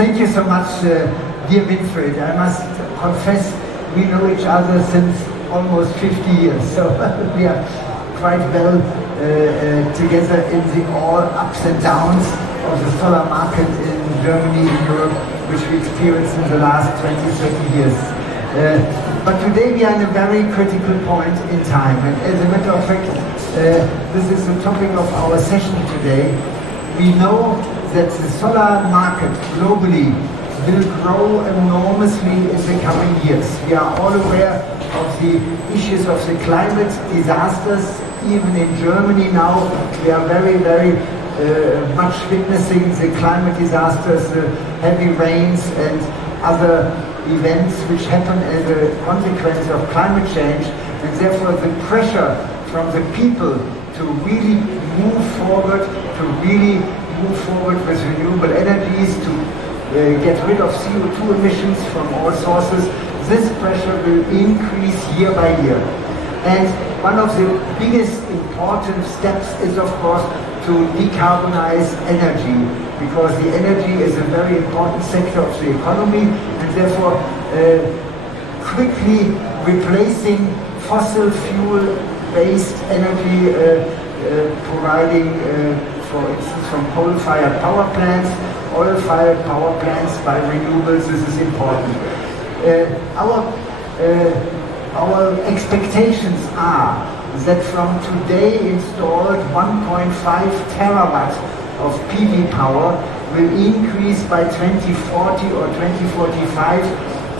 Thank you so much, dear Winfried. I must confess, we know each other since almost 50 years, so we are quite well together in the all ups and downs of the solar market in Germany, in Europe, which we experienced in the last 20-30 years. But today we are in a very critical point in time, and as a matter of fact, this is the topic of our session today. We know that the solar market globally will grow enormously in the coming years. We are all aware of the issues of the climate disasters. Even in Germany now, we are very much witnessing the climate disasters, the heavy rains and other events which happen as a consequence of climate change, and therefore the pressure from the people to really move forward, with renewable energies, to get rid of CO2 emissions from all sources. This pressure will increase year by year. And one of the biggest important steps is, of course, to decarbonize energy, because the energy is a very important sector of the economy, and therefore quickly replacing fossil fuel-based energy, providing, for instance, from coal-fired power plants, oil-fired power plants by renewables. This is important. Our expectations are that from today installed 1.5 terawatt of PV power will increase by 2040 or 2045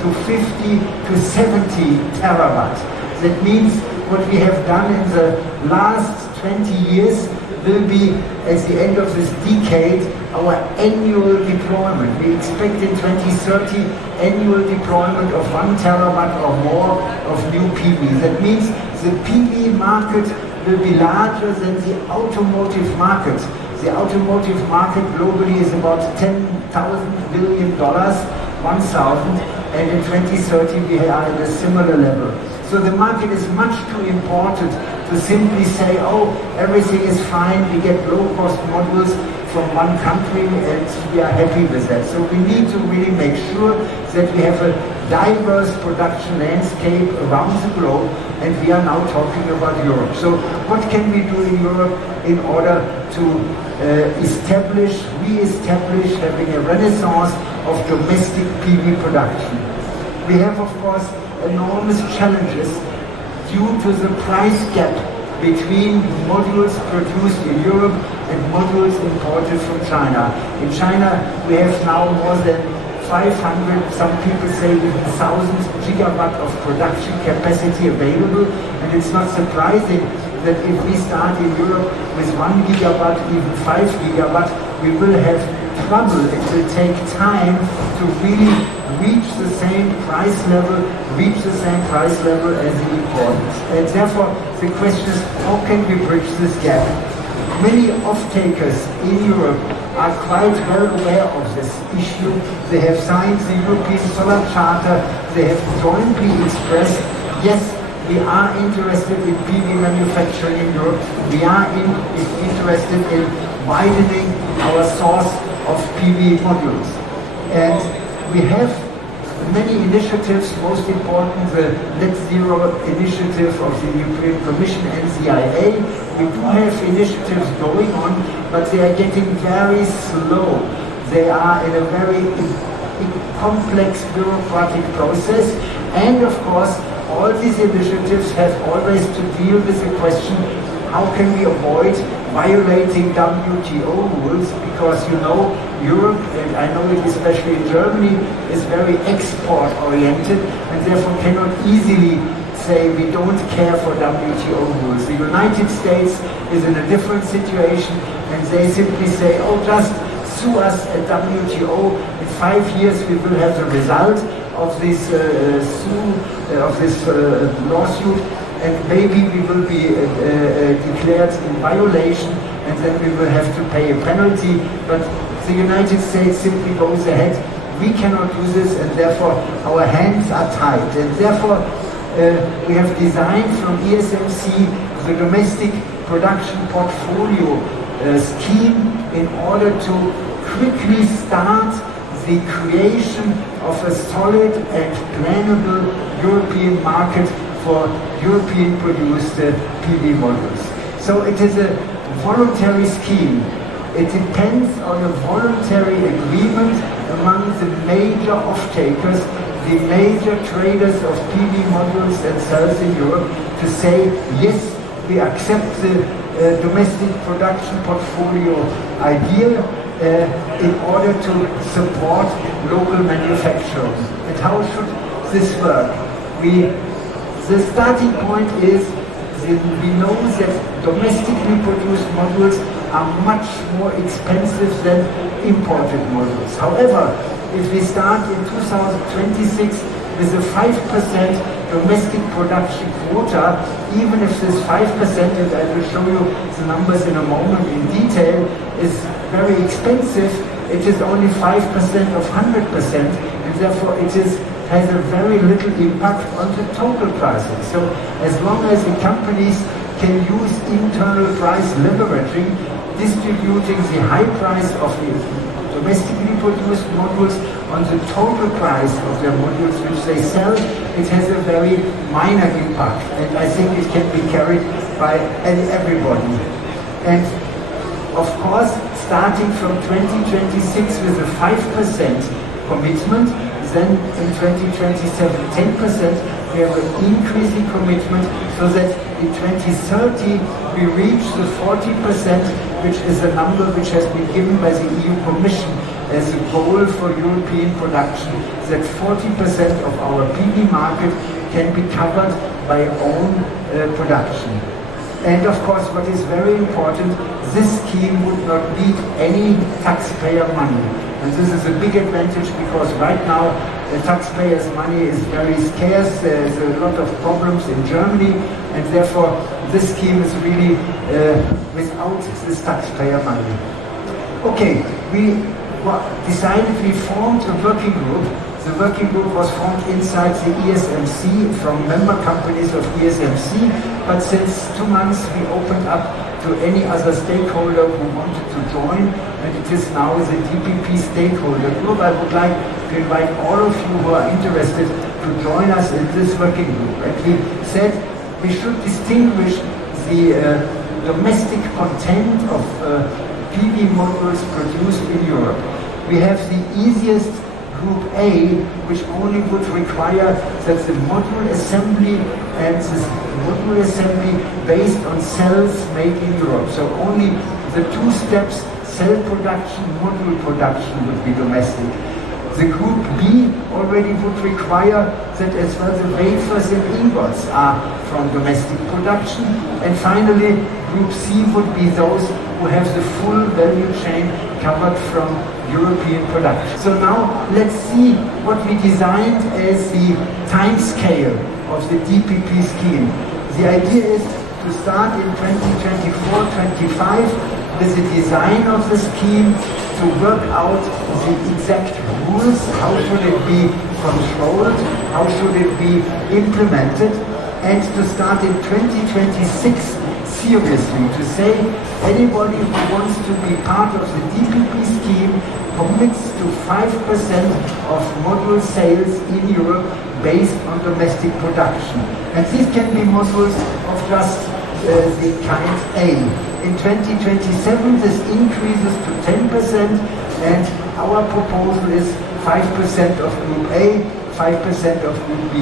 to 50 to 70 terawatt. That means what we have done in the last 20 years will be, at the end of this decade, our annual deployment. We expect in 2030 annual deployment of 1 terawatt or more of new PV. That means the PV market will be larger than the automotive market. The automotive market globally is about $10,000 billion, 1,000, and in 2030 we are at a similar level. So the market is much too important to simply say, oh, everything is fine, we get low-cost modules from one country and we are happy with that. So we need to really make sure that we have a diverse production landscape around the globe, and we are now talking about Europe. So what can we do in Europe in order to re-establish having a renaissance of domestic PV production? We have, of course, enormous challenges due to the price gap between modules produced in Europe and modules imported from China. In China, we have now more than 500, some people say even 1,000 gigawatt of production capacity available, and it's not surprising that if we start in Europe with 1 gigawatt, even 5 gigawatt, we will have trouble. It will take time to really reach the same price level as the importers. And therefore, the question is, how can we bridge this gap? Many off-takers in Europe are quite well aware of this issue. They have signed the European Solar Charter. They have jointly expressed, yes, we are interested in PV manufacturing in Europe. We are interested in widening our source of PV modules. And we have many initiatives, most important the Net Zero initiative of the European Commission and CIA. We do have initiatives going on, but they are getting very slow. They are in a very complex bureaucratic process, and of course all these initiatives have always to deal with the question, how can we avoid violating WTO rules? Because you know, Europe, and I know it especially in Germany, is very export oriented and therefore cannot easily say we don't care for WTO rules. The United States is in a different situation, and they simply say, oh, just sue us at WTO. In 5 years we will have the result of this lawsuit, and maybe we will be declared in violation, and then we will have to pay a penalty. But the United States simply goes ahead. We cannot do this, and therefore our hands are tied. And therefore we have designed from ESMC the domestic production portfolio scheme in order to quickly start the creation of a solid and plannable European market for European produced PV modules. So it is a voluntary scheme. It depends on a voluntary agreement among the major off-takers, the major traders of PV modules and cells in Europe, to say, yes, we accept the domestic production portfolio idea in order to support local manufacturing. And how should this work? The starting point is we know that domestically produced modules are much more expensive than imported modules. However, if we start in 2026 with a 5% domestic production quota, even if this 5%, and I will show you the numbers in a moment in detail, is very expensive, it is only 5% of 100%, and therefore it has a very little impact on the total pricing. So as long as the companies can use internal price leveraging, distributing the high price of the domestically produced modules on the total price of their modules which they sell, it has a very minor impact, and I think it can be carried by everybody. And of course, starting from 2026 with a 5% commitment, then in 2027 10%, we have an increasing commitment, so that in 2030 we reach the 40%, which is a number which has been given by the EU Commission as a goal for European production, that 40% of our PV market can be covered by own production. And of course, what is very important, this scheme would not need any taxpayer money. And this is a big advantage, because right now the taxpayers' money is very scarce. There's a lot of problems in Germany, and therefore this scheme is really without this taxpayer money. Okay, we decided, we formed a working group. The working group was formed inside the ESMC from member companies of ESMC, but since 2 months we opened up to any other stakeholder who wanted to join, and it is now the DPP stakeholder group. I would like to invite all of you who are interested to join us in this working group. And we said we should distinguish the domestic content of PV modules produced in Europe. We have the easiest Group A, which only would require that the module assembly and this module assembly based on cells made in Europe. So only the 2 steps, cell production, module production, would be domestic. The Group B already would require that as well the wafers and ingots are from domestic production. And finally, Group C would be those who have the full value chain covered from European production. So now let's see what we designed as the time scale of the DPP scheme. The idea is to start in 2024-25 with the design of the scheme, to work out the exact rules, how should it be controlled, how should it be implemented, and to start in 2026 seriously, to say anybody who wants to be part of the DPP scheme commits to 5% of module sales in Europe based on domestic production. And these can be modules of just the kind A. In 2027 this increases to 10%, and our proposal is 5% of Group A, 5% of Group B.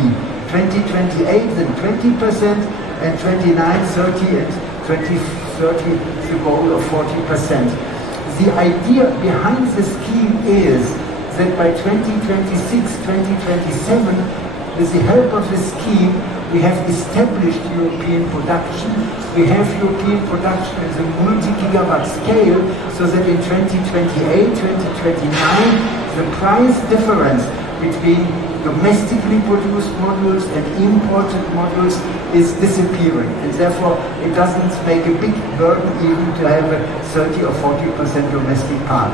2028 then 20%, and 29, 30 and 2030 the goal of 40%. The idea behind the scheme is that by 2026, 2027, with the help of the scheme, we have established European production. We have European production at the multi-gigawatt scale, so that in 2028, 2029, the price difference between domestically produced modules and imported modules is disappearing, and therefore it doesn't make a big burden even to have a 30 or 40% domestic part.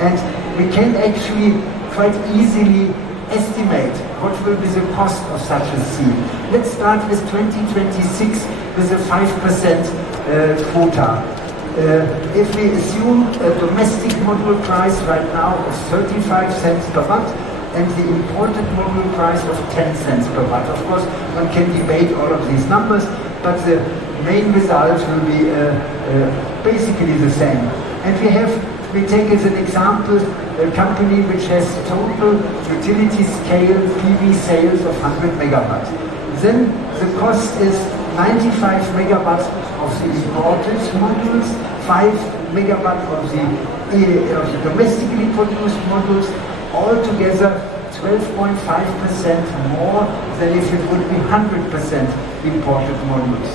And we can actually quite easily estimate what will be the cost of such a scheme. Let's start with 2026 with a 5% quota. If we assume a domestic module price right now of 35 cents per watt and the imported module price of 10 cents per watt, of course one can debate all of these numbers, but the main result will be basically the same. And we take as an example a company which has total utility scale PV sales of 100 megawatts. Then the cost is 95 megawatts of the imported modules, 5 megawatts of the domestically produced modules, altogether 12.5% more than if it would be 100% imported modules.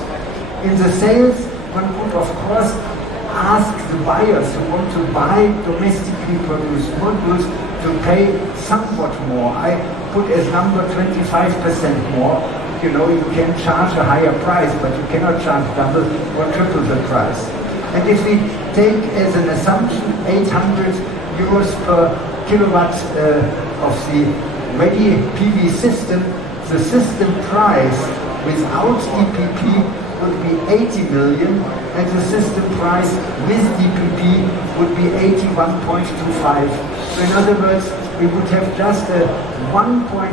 In the sales, one could of course ask the buyers who want to buy domestically produced modules to pay somewhat more. I put as number 25% more. You know, you can charge a higher price, but you cannot charge double or triple the price. And if we take as an assumption 800 euros per kilowatt of the ready PV system, the system price without DPP would be 80 million, and the system price with DPP would be 81.25. So in other words, we would have just a 1.5%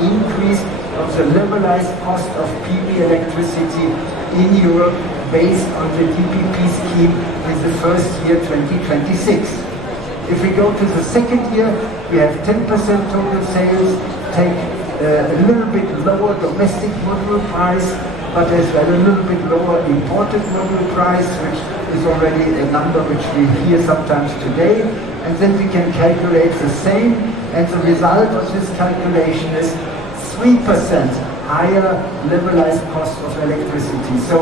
increase of the levelized cost of PV electricity in Europe based on the DPP scheme in the first year 2026. If we go to the second year, we have 10% total sales, take a little bit lower domestic module price, but as well a little bit lower imported module price, which is already a number which we hear sometimes today, and then we can calculate the same, and the result of this calculation is 3% higher levelized cost of electricity. So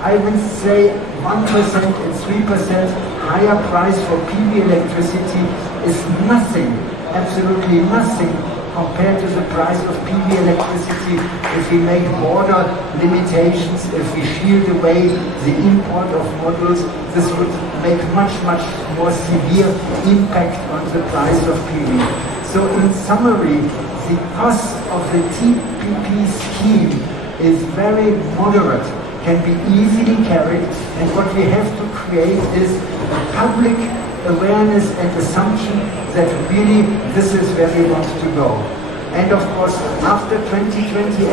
I would say 1% and 3% higher price for PV electricity is nothing, absolutely nothing, compared to the price of PV electricity if we make border limitations, if we shield away the import of modules. This would make much more severe impact on the price of PV. So in summary, the cost of the DPP scheme is very moderate, can be easily carried, and what we have to create is a public awareness and assumption that really this is where we want to go. And of course, after 2028,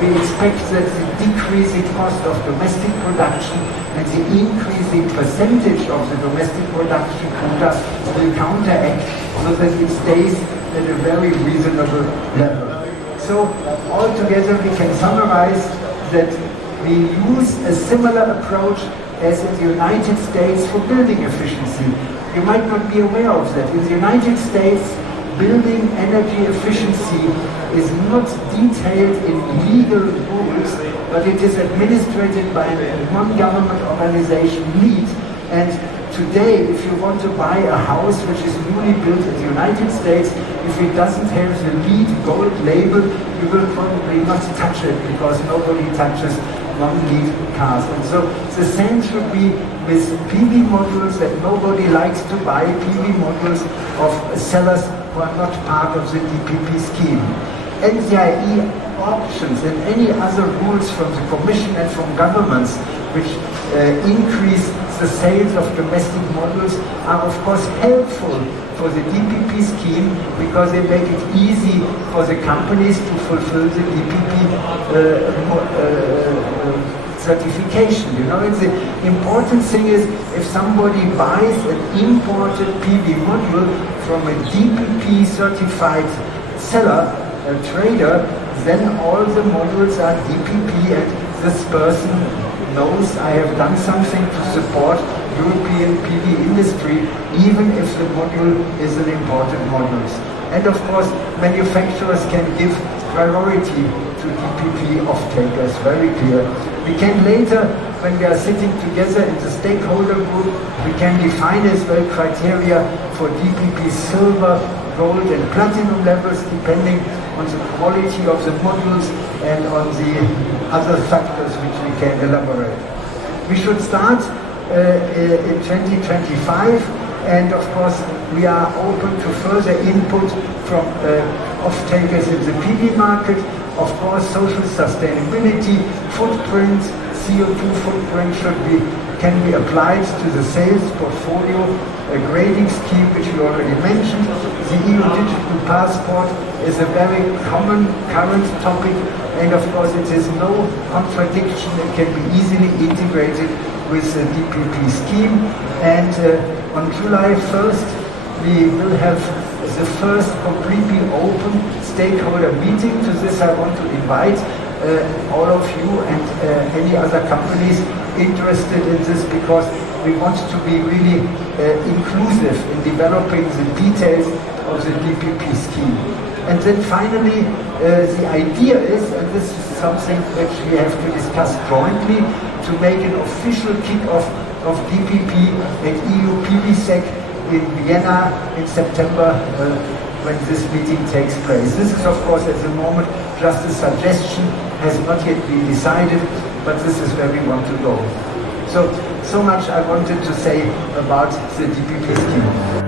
we expect that the decreasing cost of domestic production and the increasing percentage of the domestic production quota will counteract so that it stays at a very reasonable level. So altogether we can summarize that we use a similar approach as in the United States for building efficiency. You might not be aware of that. In the United States, building energy efficiency is not detailed in legal rules, but it is administered by a non-government organization, LEED. And today, if you want to buy a house which is newly built in the United States, if it doesn't have the LEED gold label, you will probably not touch it, because nobody touches non-LEED cars. And so the same should be with PV modules, that nobody likes to buy PV modules of sellers who are not part of the DPP scheme. NZIE options and any other rules from the Commission and from governments which increase the sales of domestic modules are of course helpful for the DPP scheme, because they make it easy for the companies to fulfill the DPP certification. You know, the important thing is if somebody buys an imported PV module from a DPP certified seller, a trader, then all the modules are DPP, and this person knows I have done something to support European PV industry, even if the module is an imported module. And of course, manufacturers can give priority to DPP off-takers, very clear. We can later, when we are sitting together in the stakeholder group, we can define as well criteria for DPP silver, gold and platinum levels, depending on the quality of the modules and on the other factors which we can elaborate. We should start in 2025, and of course we are open to further input from off-takers in the PV market. Of course, social sustainability, footprint, CO2 footprint should be can be applied to the sales portfolio, a grading scheme which we already mentioned. The EU digital passport is a very common current topic, and of course it is no contradiction. It can be easily integrated with the DPP scheme. And on July 1st we will have the first completely open stakeholder meeting. To this I want to invite all of you and any other companies interested in this, because we want to be really inclusive in developing the details of the DPP scheme. And then finally, the idea is, and this is something which we have to discuss jointly, to make an official kick-off of DPP at EU PVSec in Vienna in September, when this meeting takes place. This is of course at the moment just a suggestion, has not yet been decided, but this is where we want to go. So much I wanted to say about the DPP scheme.